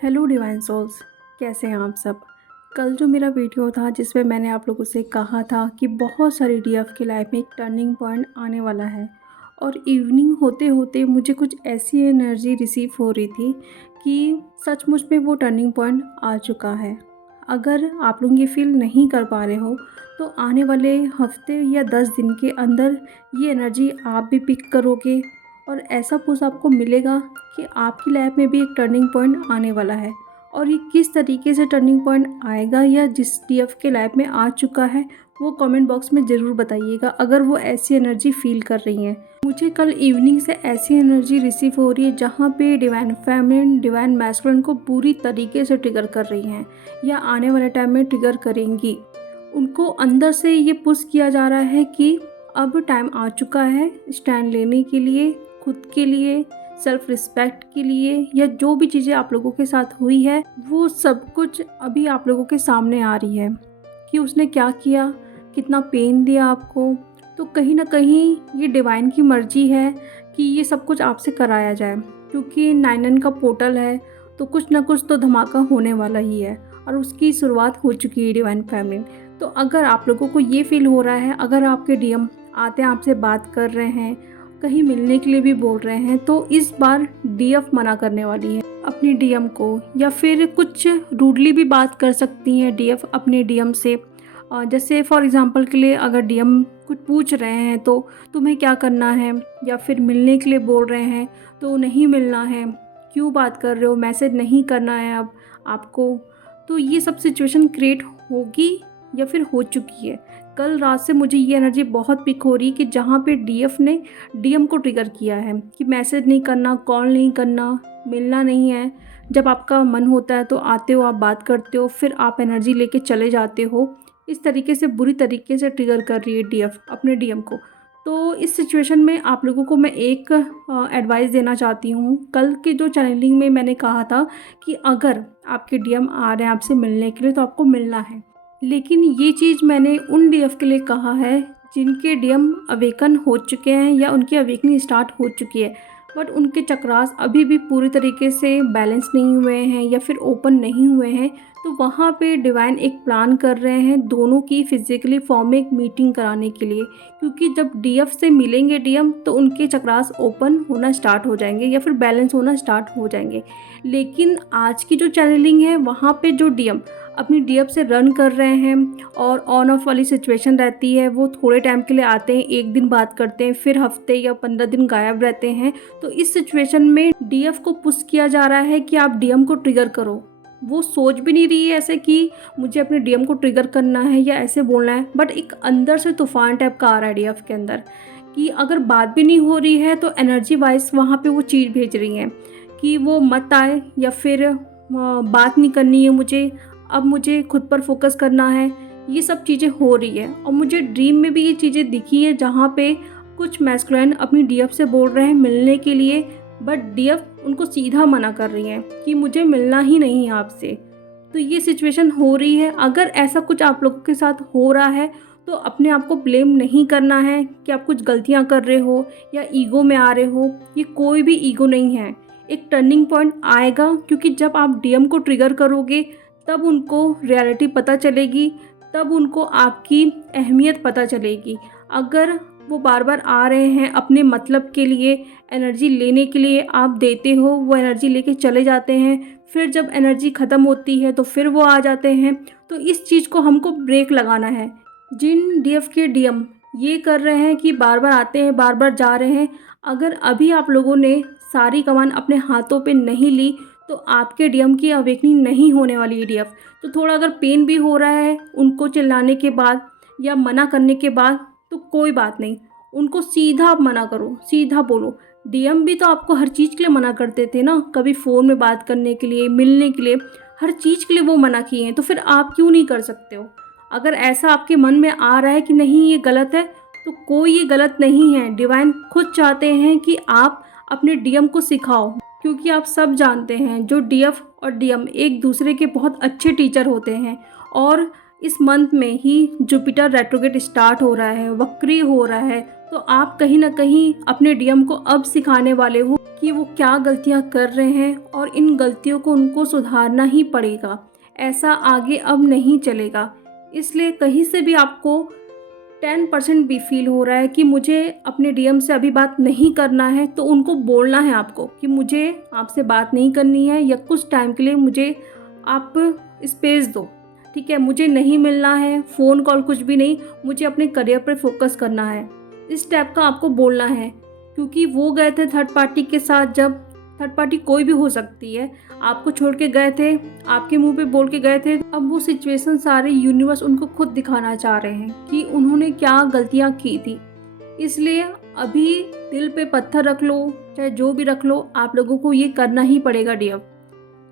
Hello divine souls, कैसे हैं आप सब। कल जो मेरा वीडियो था जिसमें मैंने आप लोगों से कहा था कि बहुत सारी डीएफ की लाइफ में एक टर्निंग पॉइंट आने वाला है और इवनिंग होते होते मुझे कुछ ऐसी एनर्जी रिसीव हो रही थी कि सचमुच में वो टर्निंग पॉइंट आ चुका है। अगर आप लोग ये फील नहीं कर पा रहे हो तो आने वाले हफ्ते या 10 दिन के अंदर ये एनर्जी आप भी पिक करोगे और ऐसा पुश आपको मिलेगा कि आपकी लाइफ में भी एक टर्निंग पॉइंट आने वाला है। और ये किस तरीके से टर्निंग पॉइंट आएगा या जिस डीएफ के लाइफ में आ चुका है वो कमेंट बॉक्स में ज़रूर बताइएगा अगर वो ऐसी एनर्जी फील कर रही हैं। मुझे कल इवनिंग से ऐसी एनर्जी रिसीव हो रही है जहाँ पे डिवाइन फेमिनिन डिवाइन मैस्कुलिन को पूरी तरीके से ट्रिगर कर रही हैं या आने वाले टाइम में ट्रिगर करेंगी। उनको अंदर से ये पुश किया जा रहा है कि अब टाइम आ चुका है स्टैंड लेने के लिए, खुद के लिए, सेल्फ रिस्पेक्ट के लिए, या जो भी चीज़ें आप लोगों के साथ हुई है वो सब कुछ अभी आप लोगों के सामने आ रही है कि उसने क्या किया, कितना पेन दिया आपको। तो कहीं ना कहीं ये डिवाइन की मर्जी है कि ये सब कुछ आपसे कराया जाए, क्योंकि 9 का पोर्टल है तो कुछ ना कुछ तो धमाका होने वाला ही है और उसकी शुरुआत हो चुकी है डिवाइन फैमिली। तो अगर आप लोगों को ये फील हो रहा है, अगर आपके डीएम आते हैं, आपसे बात कर रहे हैं, कहीं मिलने के लिए भी बोल रहे हैं, तो इस बार डीएफ मना करने वाली है अपने डीएम को, या फिर कुछ रूडली भी बात कर सकती हैं डीएफ अपने डीएम से। जैसे फॉर एग्जांपल के लिए अगर डीएम कुछ पूछ रहे हैं तो तुम्हें क्या करना है, या फिर मिलने के लिए बोल रहे हैं तो नहीं मिलना है, क्यों बात कर रहे हो, मैसेज नहीं करना है अब आपको। तो ये सब सिचुएशन क्रिएट होगी या फिर हो चुकी है। कल रात से मुझे ये एनर्जी बहुत पिक हो रही कि जहाँ पे डीएफ ने डीएम को ट्रिगर किया है कि मैसेज नहीं करना, कॉल नहीं करना, मिलना नहीं है। जब आपका मन होता है तो आते हो, आप बात करते हो, फिर आप एनर्जी लेके चले जाते हो। इस तरीके से बुरी तरीके से ट्रिगर कर रही है डीएफ अपने डीएम को। तो इस सिचुएशन में आप लोगों को मैं एक एडवाइस देना चाहती हूँ। कल के जो चैनलिंग में मैंने कहा था कि अगर आपके डीएम आ रहे हैं आपसे मिलने के लिए तो आपको मिलना है, लेकिन ये चीज़ मैंने उन डीएफ के लिए कहा है जिनके डीएम अवेकन हो चुके हैं या उनकी अवेकनिंग स्टार्ट हो चुकी है, बट उनके चक्रास अभी भी पूरी तरीके से बैलेंस नहीं हुए हैं या फिर ओपन नहीं हुए हैं। तो वहाँ पे डिवाइन एक प्लान कर रहे हैं दोनों की फिजिकली फॉर्म में एक मीटिंग कराने के लिए, क्योंकि जब डीएफ से मिलेंगे डीएम तो उनके चक्रास ओपन होना स्टार्ट हो जाएंगे या फिर बैलेंस होना स्टार्ट हो जाएंगे। लेकिन आज की जो चैनलिंग है वहाँ पे जो डीएम अपनी डीएफ से रन कर रहे हैं और ऑन ऑफ वाली सिचुएशन रहती है, वो थोड़े टाइम के लिए आते हैं, एक दिन बात करते हैं, फिर हफ्ते या 15 दिन गायब रहते हैं। तो इस सिचुएशन में डीएफ को पुश किया जा रहा है कि आप डीएम को ट्रिगर करो। वो सोच भी नहीं रही है ऐसे कि मुझे अपने डीएम को ट्रिगर करना है या ऐसे बोलना है, बट एक अंदर से तूफान टाइप का आ रहा है डीएफ के अंदर कि अगर बात भी नहीं हो रही है तो एनर्जी वाइज वहाँ पे वो चीज़ भेज रही हैं कि वो मत आए, या फिर बात नहीं करनी है मुझे, अब मुझे खुद पर फोकस करना है। ये सब चीज़ें हो रही है और मुझे ड्रीम में भी ये चीज़ें दिखी है जहाँ पे कुछ मैस्कुलिन अपनी डीएफ से बोल रहे हैं मिलने के लिए, बट डीएफ उनको सीधा मना कर रही हैं कि मुझे मिलना ही नहीं है आपसे। तो ये सिचुएशन हो रही है। अगर ऐसा कुछ आप लोगों के साथ हो रहा है तो अपने आप को ब्लेम नहीं करना है कि आप कुछ गलतियाँ कर रहे हो या ईगो में आ रहे हो। ये कोई भी ईगो नहीं है। एक टर्निंग पॉइंट आएगा, क्योंकि जब आप डीएम को ट्रिगर करोगे तब उनको रियलिटी पता चलेगी, तब उनको आपकी अहमियत पता चलेगी। अगर वो बार बार आ रहे हैं अपने मतलब के लिए, एनर्जी लेने के लिए, आप देते हो, वो एनर्जी लेके चले जाते हैं, फिर जब एनर्जी ख़त्म होती है तो फिर वो आ जाते हैं। तो इस चीज़ को हमको ब्रेक लगाना है। जिन डीएफ के डीएम ये कर रहे हैं कि बार बार आते हैं, बार बार जा रहे हैं, अगर अभी आप लोगों ने सारी कमान अपने हाथों पे नहीं ली तो आपके डीएम की अवेकनिंग नहीं होने वाली है डीएफ। तो थोड़ा अगर पेन भी हो रहा है उनको चिल्लाने के बाद या मना करने के बाद तो कोई बात नहीं, उनको सीधा आप मना करो, सीधा बोलो। डीएम भी तो आपको हर चीज़ के लिए मना करते थे ना, कभी फ़ोन में बात करने के लिए, मिलने के लिए, हर चीज़ के लिए वो मना किए हैं, तो फिर आप क्यों नहीं कर सकते हो। अगर ऐसा आपके मन में आ रहा है कि नहीं ये गलत है, तो कोई ये गलत नहीं है। डिवाइन खुद चाहते हैं कि आप अपने डीएम को सिखाओ, क्योंकि आप सब जानते हैं जो डीएफ और डीएम एक दूसरे के बहुत अच्छे टीचर होते हैं। और इस मंथ में ही जुपिटर रेट्रोग्रेड स्टार्ट हो रहा है, वक्री हो रहा है, तो आप कहीं ना कहीं अपने डीएम को अब सिखाने वाले हो कि वो क्या गलतियाँ कर रहे हैं और इन गलतियों को उनको सुधारना ही पड़ेगा। ऐसा आगे अब नहीं चलेगा। इसलिए कहीं से भी आपको 10% भी फ़ील हो रहा है कि मुझे अपने डीएम से अभी बात नहीं करना है, तो उनको बोलना है आपको कि मुझे आपसे बात नहीं करनी है या कुछ टाइम के लिए मुझे आप स्पेस दो, ठीक है? मुझे नहीं मिलना है, फ़ोन कॉल कुछ भी नहीं, मुझे अपने करियर पर फोकस करना है। इस टाइप का आपको बोलना है, क्योंकि वो गए थे थर्ड पार्टी के साथ। जब थर्ड पार्टी कोई भी हो सकती है, आपको छोड़ के गए थे, आपके मुंह पे बोल के गए थे। अब वो सिचुएशन सारे यूनिवर्स उनको खुद दिखाना चाह रहे हैं कि उन्होंने क्या गलतियां की थी। इसलिए अभी दिल पे पत्थर रख लो, चाहे जो भी रख लो, आप लोगों को ये करना ही पड़ेगा डीएफ।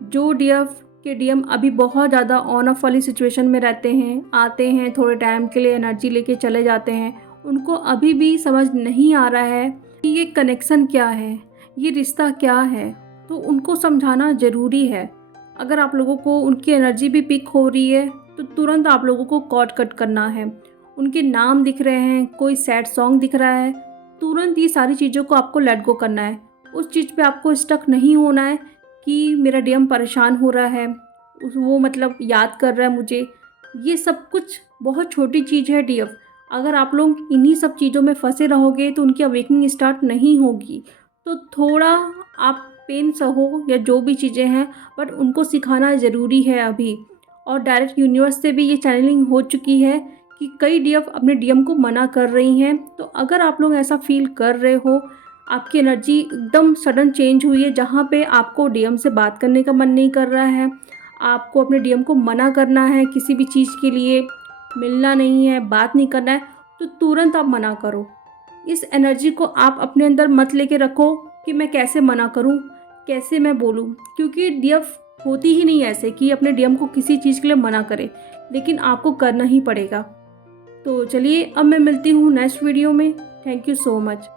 जो डीएफ के डीएम अभी बहुत ज़्यादा ऑन ऑफ वाली सिचुएशन में रहते हैं, आते हैं थोड़े टाइम के लिए, एनर्जी लेके चले जाते हैं, उनको अभी भी समझ नहीं आ रहा है कि ये कनेक्शन क्या है, ये रिश्ता क्या है, तो उनको समझाना ज़रूरी है। अगर आप लोगों को उनकी एनर्जी भी पिक हो रही है तो तुरंत आप लोगों को कॉर्ड कट करना है। उनके नाम दिख रहे हैं, कोई सैड सॉन्ग दिख रहा है, तुरंत ये सारी चीज़ों को आपको लेट गो करना है। उस चीज़ पे आपको स्टक नहीं होना है कि मेरा डीएम परेशान हो रहा है, वो मतलब याद कर रहा है मुझे। ये सब कुछ बहुत छोटी चीज़ है डीएफ। अगर आप लोग इन्हीं सब चीज़ों में फंसे रहोगे तो उनकी अवेकनिंग स्टार्ट नहीं होगी। तो थोड़ा आप पेन सहो या जो भी चीज़ें हैं, बट उनको सिखाना ज़रूरी है अभी। और डायरेक्ट यूनिवर्स से भी ये चैनलिंग हो चुकी है कि कई डीएफ अपने डीएम को मना कर रही हैं। तो अगर आप लोग ऐसा फील कर रहे हो, आपकी एनर्जी एकदम सडन चेंज हुई है, जहाँ पे आपको डीएम से बात करने का मन नहीं कर रहा है, आपको अपने डीएम को मना करना है, किसी भी चीज़ के लिए मिलना नहीं है, बात नहीं करना है, तो तुरंत आप मना करो। इस एनर्जी को आप अपने अंदर मत लेके रखो कि मैं कैसे मना करूं, कैसे मैं बोलूं, क्योंकि डीएफ होती ही नहीं ऐसे कि अपने डीएम को किसी चीज़ के लिए मना करे, लेकिन आपको करना ही पड़ेगा। तो चलिए अब मैं मिलती हूँ नेक्स्ट वीडियो में। Thank you so much.